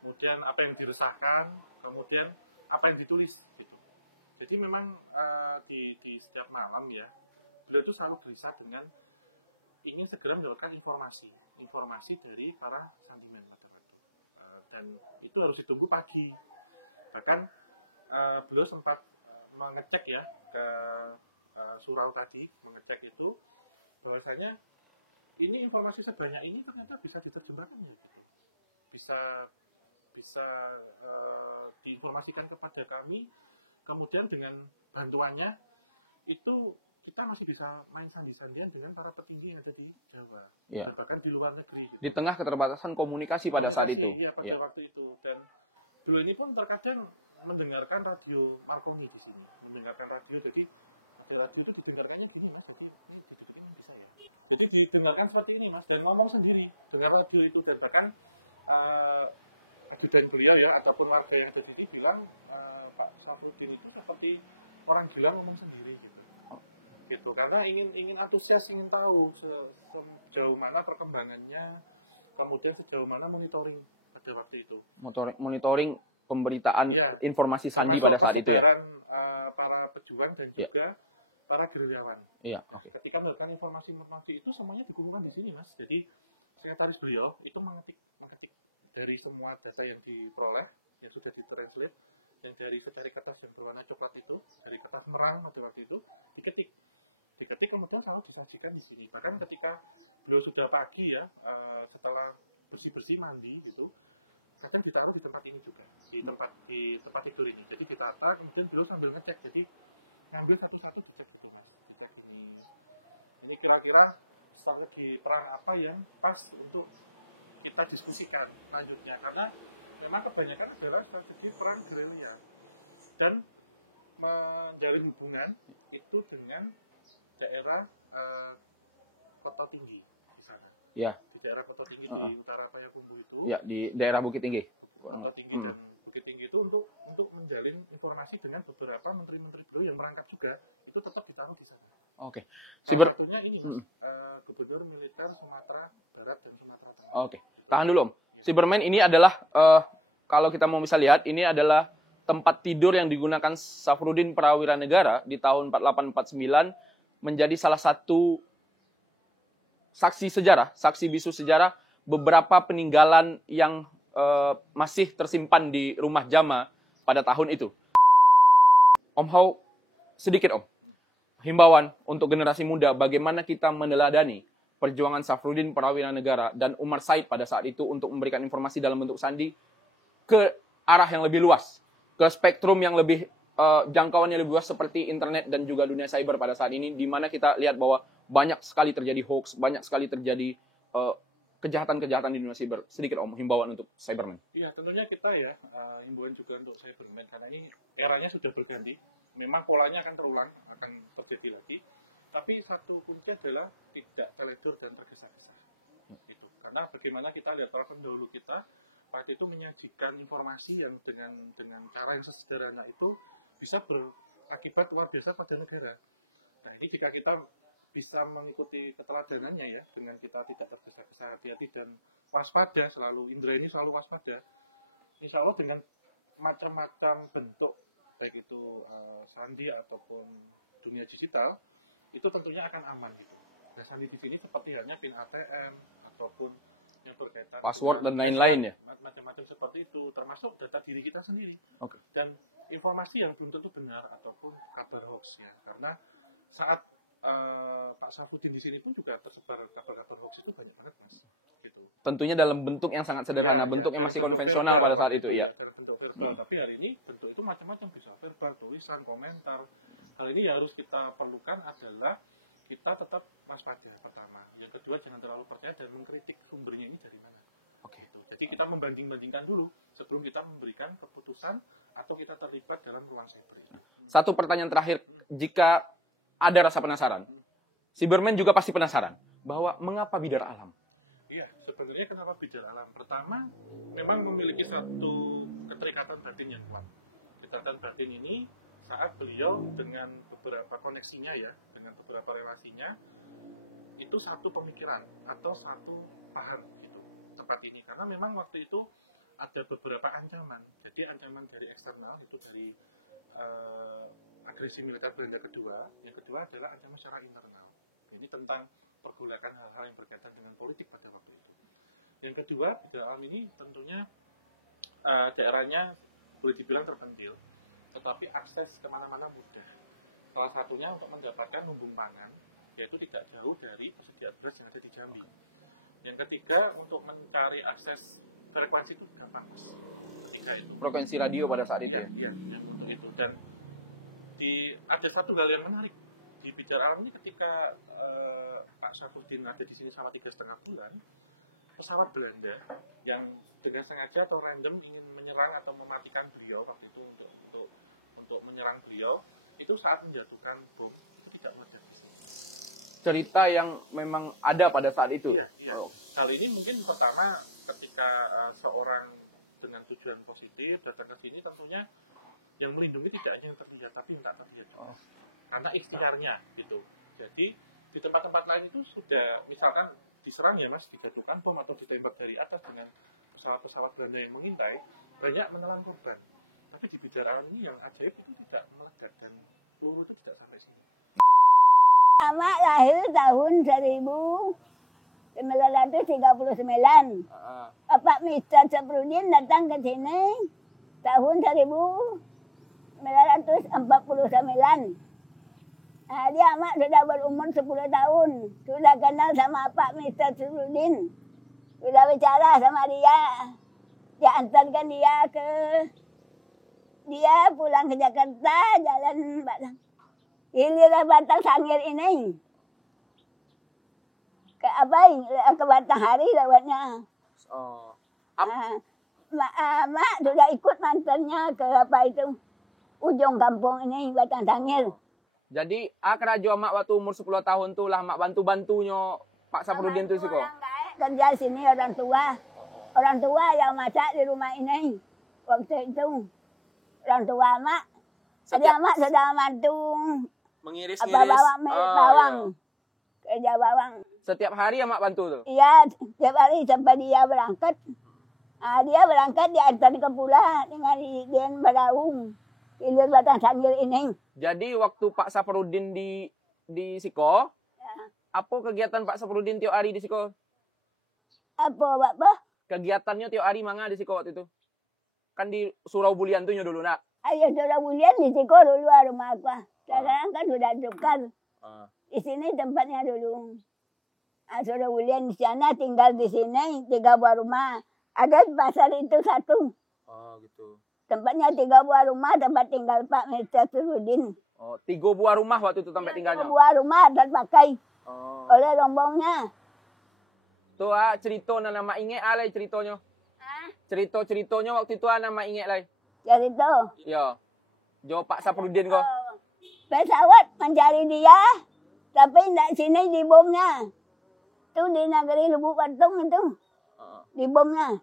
kemudian apa yang diresahkan, kemudian apa yang ditulis gitu. Jadi memang di setiap malam ya, beliau itu selalu gelisah dengan ingin segera mendapatkan informasi dari para sandiman dan itu harus ditunggu pagi. Bahkan beliau sempat mengecek ya ke surau tadi, mengecek itu bahwasanya ini informasi sebanyak ini ternyata bisa diterjemahkan ya, bisa diinformasikan kepada kami. Kemudian dengan bantuannya itu kita masih bisa main sandi-sandian dengan para petinggi yang ada di Jawa, Ya. bahkan di luar negeri. Gitu. Di tengah keterbatasan komunikasi pada saat itu. Iya, pada Ya. waktu itu. Dan dulu ini pun terkadang mendengarkan radio Marconi di sini, mendengarkan radio. Jadi radio itu didengarkannya gini, Mas. Jadi ini bisa ya. Jadi didengarkan seperti ini, Mas, dan ngomong sendiri dengan radio itu. Dan bahkan ajudan beliau ya ataupun warga yang ada di sini bilang Pak Safrudin itu seperti orang gila ngomong sendiri gitu. Gitu karena ingin antusias, ingin tahu sejauh mana perkembangannya, kemudian sejauh mana monitoring pada waktu itu. Monitoring pemberitaan Ya. informasi sandi pada saat itu ya. Para pejuang dan Ya. juga para gerilyawan. Iya, oke. Ketika mendapatkan informasi itu semuanya dikumpulkan di sini, Mas. Jadi sekretaris beliau itu mengetik dari semua data yang diperoleh, yang sudah ditranslate, yang dari secari kertas yang berwarna coklat itu, dari kertas merang pada waktu itu, diketik kemudian selalu disajikan di sini. Bahkan ketika beliau sudah pagi ya, setelah bersih mandi gitu, kadang ditaruh di tempat ini juga, di tempat tidur ini. Jadi ditata, kemudian beliau sambil ngecek, jadi ngambil satu-satu dicek gitu, Mas. Dicek ini kira-kira strategi perang apa yang pas untuk kita diskusikan lanjutnya, karena memang kebanyakan adalah strategi perang gerilya dan menjalin hubungan itu dengan daerah Kota Tinggi di sana. Ya. Di daerah Kota Tinggi di utara Payakumbuh itu. Ya, di daerah Bukit Tinggi. Kota Tinggi dan Bukit Tinggi itu untuk menjalin informasi dengan beberapa menteri-menteri beliau yang merangkap juga, itu tetap ditaruh di sana. Oke. Salah satunya ini, Gubernur Militer Sumatera Barat dan Sumatera Tengah. Oke. Tahan dulu, Om. Cyberman ini adalah kalau kita mau bisa lihat, ini adalah tempat tidur yang digunakan Safrudin Prawinegara di tahun 4849 menjadi salah satu saksi bisu sejarah beberapa peninggalan yang masih tersimpan di rumah Jama pada tahun itu. Om Hao, sedikit Om, himbauan untuk generasi muda bagaimana kita meneladani perjuangan Safrudin Prawinegara dan Umar Said pada saat itu untuk memberikan informasi dalam bentuk sandi ke arah yang lebih luas, ke spektrum yang lebih jangkauannya lebih luas seperti internet dan juga dunia cyber pada saat ini, di mana kita lihat bahwa banyak sekali terjadi hoax, banyak sekali terjadi kejahatan-kejahatan di dunia siber. Sedikit Om, himbauan untuk cyberman. Iya, tentunya kita ya, himbauan juga untuk cyberman, karena ini eranya sudah berganti. Memang polanya akan terulang, akan terjadi lagi. Tapi satu kunci adalah tidak teledor dan tergesa-gesa. Itu. Karena bagaimana kita lihat para pendahulu kita, waktu itu menyajikan informasi yang dengan cara yang sesederhana itu bisa berakibat luar biasa pada negara. Nah, ini jika kita bisa mengikuti keteladanannya ya, dengan kita tidak tergesa-gesa, hati-hati dan waspada selalu, indera ini selalu waspada. Insya Allah dengan macam-macam bentuk, baik itu sandi ataupun dunia digital, itu tentunya akan aman gitu. Nah, sandi di sini seperti halnya PIN ATM ataupun yang berkaitan Password dan lain-lain ya. Macam-macam seperti itu, termasuk data diri kita sendiri. Oke. Dan informasi yang belum tentu benar ataupun kabar hoax ya. Karena saat Pak Safruddin di sini pun juga tersebar kabar-kabar hoax itu banyak banget Mas. Gitu. Tentunya dalam bentuk yang sangat sederhana, bentuk yang masih konvensional pada saat itu ya. Bentuk verbal, tapi hari ini bentuk itu macam-macam, bisa verbal, tulisan, komentar. Hal ini yang harus kita perlukan adalah kita tetap waspada pertama. Yang kedua, jangan terlalu percaya dan mengkritik sumbernya ini dari mana. Oke. Jadi kita membanding-bandingkan dulu sebelum kita memberikan keputusan atau kita terlibat dalam ruang cyber. Satu pertanyaan terakhir, jika ada rasa penasaran, cyberman juga pasti penasaran bahwa mengapa bidar alam? Iya, sebenarnya kenapa bidar alam? Pertama, memang memiliki satu keterikatan batin yang kuat. Keterikatan batin ini saat beliau dengan beberapa koneksinya ya, dengan beberapa relasinya, itu satu pemikiran atau satu paham gitu tempat ini. Karena memang waktu itu ada beberapa ancaman. Jadi ancaman dari eksternal itu dari agresi militer Belanda kedua. Yang kedua adalah ancaman secara internal. Ini tentang pergolakan hal-hal yang berkaitan dengan politik pada waktu itu. Yang kedua, di dalam ini tentunya daerahnya boleh dibilang terpencil, tetapi akses kemana-mana mudah. Salah satunya untuk mendapatkan lumbung pangan, yaitu tidak jauh dari persediaan beras yang ada di Jambi. Yang ketiga, untuk mencari akses frekuensi itu gampang. Ketiga itu. Frekuensi radio pada saat itu ya? Iya, untuk itu. Dan ada satu hal yang menarik di bidar alam ini ketika Pak Safruddin ada di sini selama 3,5 bulan, pesawat Belanda yang dengan sengaja atau random ingin menyerang atau mematikan beliau waktu itu untuk menyerang beliau, itu saat menjatuhkan bom itu tidak meledak. Cerita yang memang ada pada saat itu. Iya, iya. Oh. Kali ini mungkin pertama ketika seorang dengan tujuan positif datang ke sini, tentunya yang melindungi tidak hanya yang terlihat tapi yang tak terlihat. Oh. Karena ikhtiarnya gitu. Jadi di tempat-tempat lain itu sudah misalkan diserang ya Mas, dijatuhkan bom atau ditembak dari atas dengan pesawat-pesawat Belanda yang mengintai, banyak menelan korban. Tapi di bidar alam ini yang ajaib itu tidak meledak dan peluru itu tidak sampai sini. Amak lahir tahun 1939. Bapak Mr. Safruddin datang ke sini tahun 1949. Nah, dia amak sudah berumur 10 tahun. Sudah kenal sama Pak Mr. Safruddin. Sudah bicara sama dia. Dia antarkan dia pulang ke Jakarta, jalan Giliran Batang Sangir ini. Ke Batanghari lewatnya. Oh. Mak sudah ikut mantannya ke ujung kampung ini, Batang Sangir. Jadi, kerajo mak waktu umur 10 tahun tuh lah mak bantu-bantunya Pak Safruddin tuh sih kok. Kerja sini orang tua. Orang tua yang masak di rumah ini. Waktu itu. Orang tua mak. Jadi mak sudah bantu mengiris-ngiris bawang. Iya. Kerja bawang. Setiap hari ya mak bantu tuh? Iya, setiap hari sampai dia berangkat. Dia berangkat diantar ke Pula dengan dia Baraung. Hilir Batang Sangir ini. Jadi waktu Pak Safruddin di Siko, Ya. apa kegiatan Pak Safruddin tiap hari di Siko? Apa, Bapak? Kegiatannya tiap hari manga di Siko waktu itu? Kan di Surau Bulian tuh dulu nak. Ayo Surau Bulian di Siko dulu rumah apa. Sekarang kan sudah tukar. Di sini tempatnya dulu. Surau Bulian di sana tinggal di sini 3 buah rumah. Ada pasar itu 1. Oh gitu. Tempatnya 3 buah rumah, tempat tinggal Pak Mr. Safruddin. Oh, 3 buah rumah waktu itu tempat tinggalnya. 3 buah rumah dan pakai Oh. oleh rombongnya. Tuh cerita nama ingat alai ceritanya. Cerita-ceritanya waktu itu nama ingat lai. Jadi tu. Ya. Jo Pak Saprudin kau. Pesawat mencari dia, tapi tidak sini di bomnya. Itu di negeri Lubuk Batung itu, di bomnya.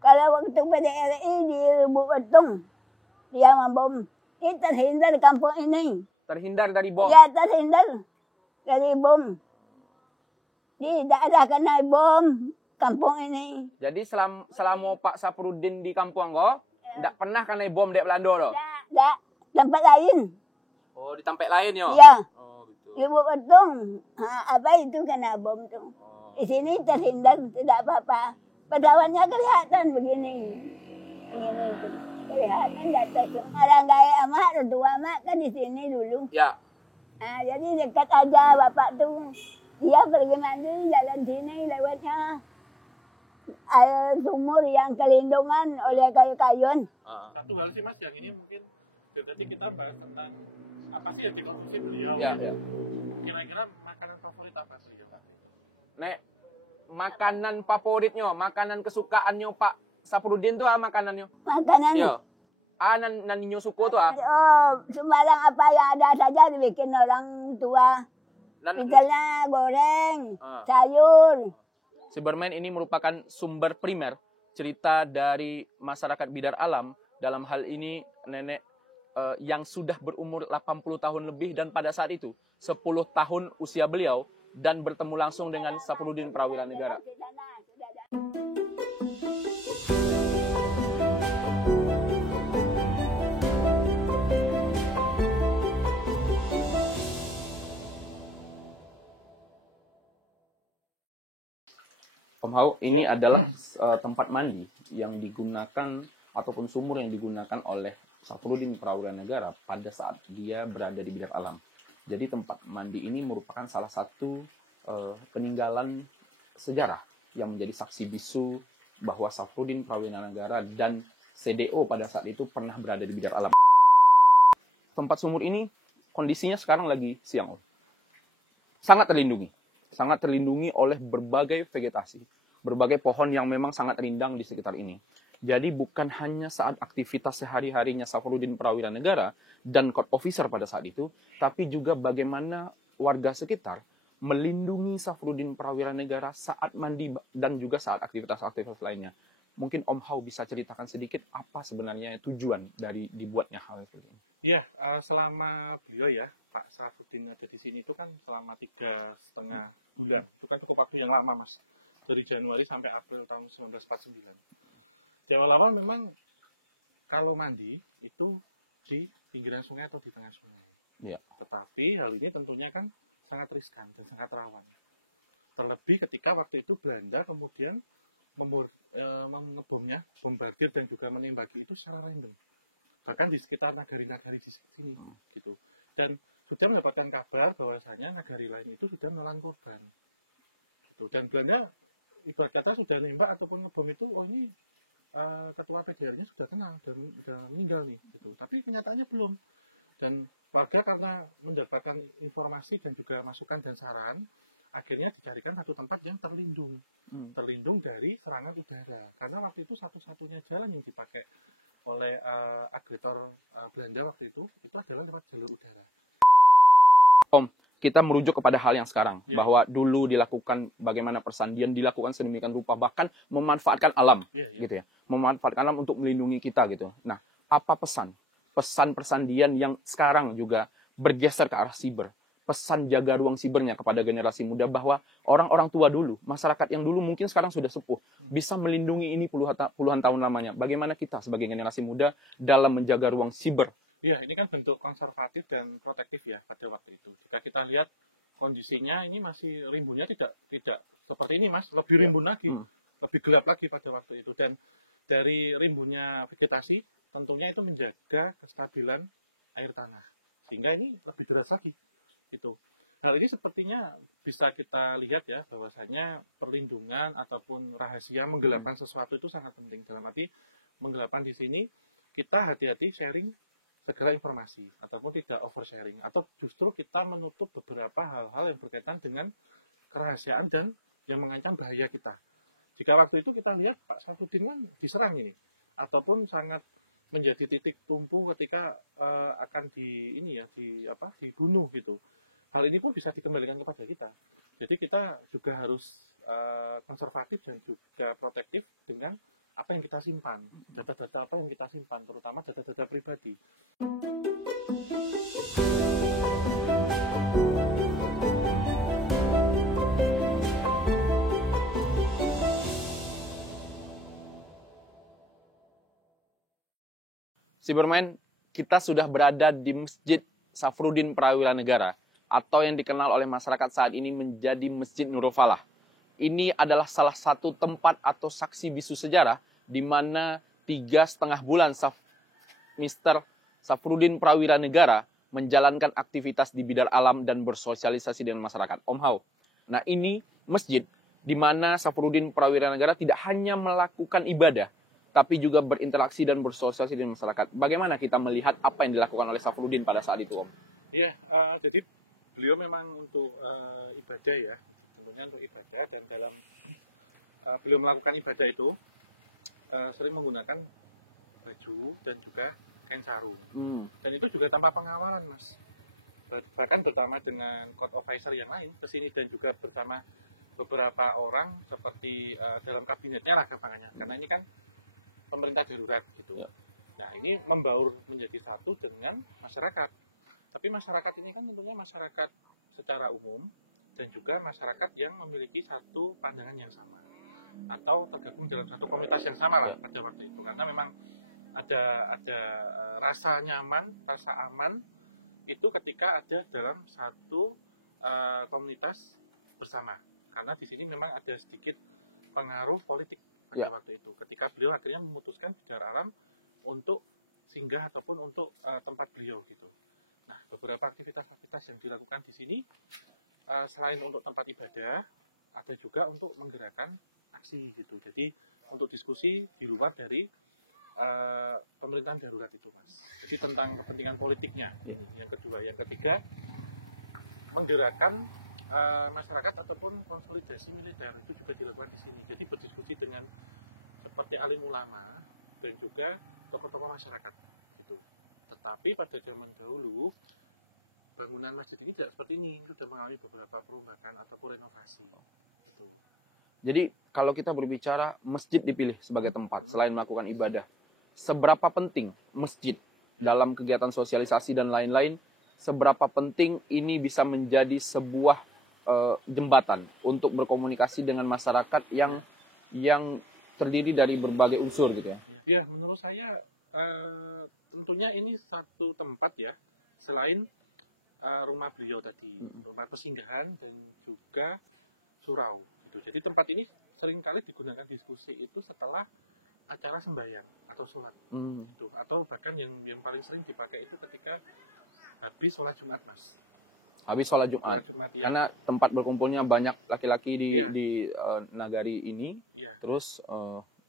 Kalau waktu PDRI di Lubuk Batung, dia membom. Dia terhindar di kampung ini. Terhindar dari bom. Ya, terhindar dari bom. Tidak ada kena bom kampung ini. Jadi selama Pak Saprudin di kampung kau, tidak pernah kena bom dek Belanda loh. Tidak, tempat lain. Oh, di tempat lain yo. Ya. Oh, gitu. Lubuk Batung, apa itu kena bom tuh. Di sini terhindar, tidak apa-apa. Pesawatnya kelihatan begini. Begini itu. Kelihatan di atas. Orang gaya amat, tua amat kan di sini dulu. Ya. Nah, jadi dekat aja bapak tuh. Dia pergi mandi jalan sini lewatnya air sumur yang kelindungan oleh kayu-kayun. Satu hal sih Mas, yang ini mungkin jadi kita bahas tentang apa sih yang dikonsumsi beliau. Ya, ya. Kira-kira makanan favorit apa sih? Nek, makanan favoritnya, makanan kesukaannya Pak Saprudin tuh makanannya. Makanan. Iya. Naninyo suko tuh Oh, sembarang apa yang ada saja dibikin orang tua. Misalnya goreng, sayur. Cyberman ini merupakan sumber primer cerita dari masyarakat Bidar Alam. Dalam hal ini nenek yang sudah berumur 80 tahun lebih dan pada saat itu 10 tahun usia beliau dan bertemu langsung dengan Saprudin Prawira Negara. Om Hau, ini adalah tempat mandi yang digunakan ataupun sumur yang digunakan oleh Saprudin Prawira Negara pada saat dia berada di Bidar Alam. Jadi tempat mandi ini merupakan salah satu peninggalan sejarah yang menjadi saksi bisu bahwa Saprudin Prawira Negara dan CDO pada saat itu pernah berada di Bidar Alam. Tempat sumur ini kondisinya sekarang lagi siang, Om. Sangat terlindungi oleh berbagai vegetasi, berbagai pohon yang memang sangat rindang di sekitar ini. Jadi bukan hanya saat aktivitas sehari-harinya Saprudin Prawira Negara dan court officer pada saat itu, tapi juga bagaimana warga sekitar melindungi Saprudin Prawira Negara saat mandi dan juga saat aktivitas-aktivitas lainnya. Mungkin Om Hau bisa ceritakan sedikit apa sebenarnya tujuan dari dibuatnya hal seperti ini. Iya, selama beliau ya, Pak Saprudin ada di sini itu kan selama 3,5 bulan. Itu kan cukup waktu yang lama, Mas. Dari Januari sampai April tahun 1949. Di awal-awal memang kalau mandi itu di pinggiran sungai atau di tengah sungai. Ya. Tetapi hal ini tentunya kan sangat riskan dan sangat rawan. Terlebih ketika waktu itu Belanda kemudian mengebomnya, bombardir dan juga menembaki itu secara random. Bahkan di sekitar nagari-nagari di sini, gitu. Dan sudah mendapatkan kabar bahwasanya nagari lain itu sudah menelan korban. Gitu. Dan Belanda ibarat kata sudah nembak ataupun ngebom itu, oh ini ketua PGR-nya sudah kenal dan sudah meninggal nih, gitu. Tapi kenyataannya belum. Dan warga karena mendapatkan informasi dan juga masukan dan saran, akhirnya dicarikan satu tempat yang terlindung dari serangan udara. Karena waktu itu satu-satunya jalan yang dipakai oleh agresor Belanda waktu itu adalah lewat jalur udara. Om, kita merujuk kepada hal yang sekarang, bahwa dulu dilakukan bagaimana persandian dilakukan sedemikian rupa, bahkan memanfaatkan alam, gitu ya, memanfaatkan alam untuk melindungi kita, gitu. Nah, apa pesan persandian yang sekarang juga bergeser ke arah siber? Pesan jaga ruang sibernya kepada generasi muda bahwa orang-orang tua dulu, masyarakat yang dulu mungkin sekarang sudah sepuh, bisa melindungi ini puluhan tahun lamanya. Bagaimana kita sebagai generasi muda dalam menjaga ruang siber? Iya, ini kan bentuk konservatif dan protektif ya pada waktu itu. Jika kita lihat kondisinya ini masih rimbunnya tidak seperti ini, Mas, lebih rimbun lagi, lebih gelap lagi pada waktu itu. Dan dari rimbunnya vegetasi tentunya itu menjaga kestabilan air tanah. Sehingga ini lebih deras lagi. Gitu. Hal ini sepertinya bisa kita lihat ya, bahwasanya perlindungan ataupun rahasia menggelapkan sesuatu itu sangat penting. Dalam arti menggelapkan di sini kita hati-hati sharing segala informasi ataupun tidak oversharing, atau justru kita menutup beberapa hal-hal yang berkaitan dengan kerahasiaan dan yang mengancam bahaya kita. Jika waktu itu kita lihat Pak Safruddin kan diserang ini, ataupun sangat menjadi titik tumpu ketika akan dibunuh gitu. Hal ini pun bisa dikembalikan kepada kita. Jadi kita juga harus konservatif dan juga protektif dengan apa yang kita simpan, data-data apa yang kita simpan, terutama data-data pribadi. Cyberman, kita sudah berada di Masjid Safruddin Prawira Negara, atau yang dikenal oleh masyarakat saat ini menjadi Masjid Nurul Falah. Ini adalah salah satu tempat atau saksi bisu sejarah di mana 3,5 bulan Mr. Safruddin Prawira Negara menjalankan aktivitas di bidang alam dan bersosialisasi dengan masyarakat. Om Hao. Nah, ini masjid di mana Safruddin Prawira Negara tidak hanya melakukan ibadah, tapi juga berinteraksi dan bersosialisasi dengan masyarakat. Bagaimana kita melihat apa yang dilakukan oleh Safruddin pada saat itu, Om? Iya, jadi beliau memang untuk ibadah ya, tentunya untuk ibadah, dan dalam beliau melakukan ibadah itu sering menggunakan baju dan juga kain sarung. Dan itu juga tanpa pengawalan, Mas. Bahkan bersama dengan court officer yang lain kesini, dan juga bersama beberapa orang seperti dalam kabinetnya lah gampangannya. Karena ini kan pemerintah darurat gitu. Ya. Nah, ini membaur menjadi satu dengan masyarakat. Tapi masyarakat ini kan tentunya masyarakat secara umum dan juga masyarakat yang memiliki satu pandangan yang sama atau tergabung dalam satu komunitas yang sama lah pada waktu itu. Karena memang ada rasa nyaman, rasa aman itu ketika ada dalam satu komunitas bersama. Karena di sini memang ada sedikit pengaruh politik pada waktu itu. Ketika beliau akhirnya memutuskan Bidar Alam untuk singgah ataupun untuk tempat beliau gitu. Nah, beberapa aktivitas yang dilakukan di sini selain untuk tempat ibadah, ada juga untuk menggerakkan aksi gitu. Jadi untuk diskusi di luar dari pemerintahan darurat itu, Mas. Jadi tentang kepentingan politiknya. Yang kedua, yang ketiga, menggerakkan masyarakat ataupun konsolidasi militer itu juga dilakukan di sini. Jadi berdiskusi dengan seperti alim ulama dan juga tokoh-tokoh masyarakat gitu. Tetapi pada zaman dahulu bangunan masjid ini tidak seperti ini, sudah mengalami beberapa perubahan ataupun renovasi. Gitu. Jadi kalau kita berbicara masjid dipilih sebagai tempat selain melakukan ibadah, seberapa penting masjid dalam kegiatan sosialisasi dan lain-lain? Seberapa penting ini bisa menjadi sebuah jembatan untuk berkomunikasi dengan masyarakat yang terdiri dari berbagai unsur gitu ya? Ya, menurut saya tentunya ini satu tempat ya, selain rumah beliau tadi, rumah persinggahan dan juga surau. Gitu. Jadi tempat ini seringkali digunakan diskusi itu setelah acara sembahyang atau sholat, gitu. Atau bahkan yang paling sering dipakai itu ketika habis sholat Jumat, Mas. Habis sholat Jumat, ya. Karena tempat berkumpulnya banyak laki-laki di nagari ini, terus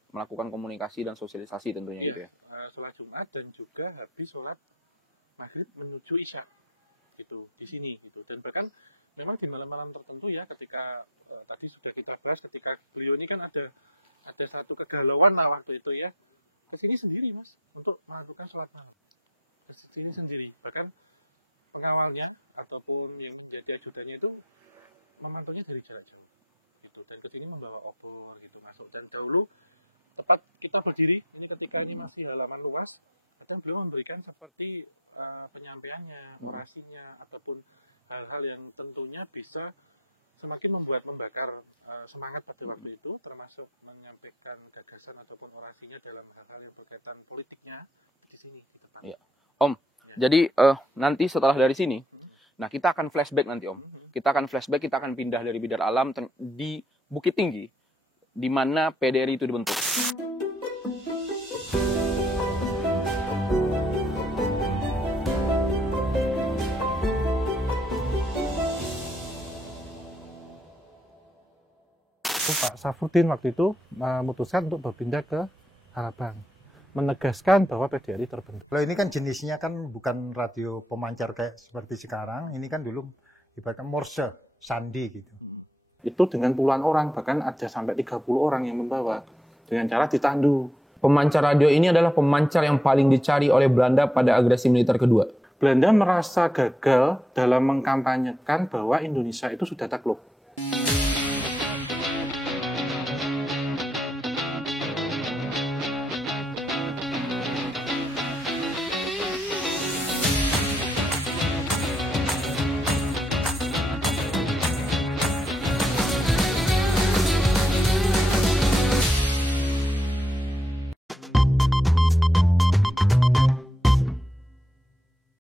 melakukan komunikasi dan sosialisasi tentunya gitu ya. Sholat Jumat dan juga habis sholat maghrib menuju isya, gitu di sini gitu. Dan bahkan memang di malam-malam tertentu ya, ketika tadi sudah kita bahas, ketika beliau ini kan ada satu kegalauan lah waktu itu ya, kesini sendiri, Mas, untuk melakukan sholat malam. Kesini sendiri, bahkan pengawalnya ataupun yang jadi ajudannya itu memantaunya dari jarak jauh gitu, dan kesini membawa obor gitu masuk. Dan dahulu tepat kita berdiri ini, ketika ini masih halaman luas, kadang beliau memberikan seperti penyampaiannya, orasinya, ataupun hal-hal yang tentunya bisa semakin membakar semangat pada waktu itu, termasuk menyampaikan gagasan ataupun orasinya dalam hal-hal yang berkaitan politiknya di sini di tempat. Ya. Om, jadi nanti setelah dari sini, nah kita akan flashback nanti, Om. Kita akan flashback, kita akan pindah dari Bidar Alam di Bukit Tinggi, di mana PDRI itu dibentuk. Pak Safruddin waktu itu memutuskan untuk berpindah ke Harabang, menegaskan bahwa PDRI terbentuk. Kalau ini kan jenisnya kan bukan radio pemancar kayak seperti sekarang, ini kan dulu ibaratnya Morse, sandi gitu. Itu dengan puluhan orang, bahkan ada sampai 30 orang yang membawa dengan cara ditandu. Pemancar radio ini adalah pemancar yang paling dicari oleh Belanda pada agresi militer kedua. Belanda merasa gagal dalam mengkampanyekan bahwa Indonesia itu sudah takluk.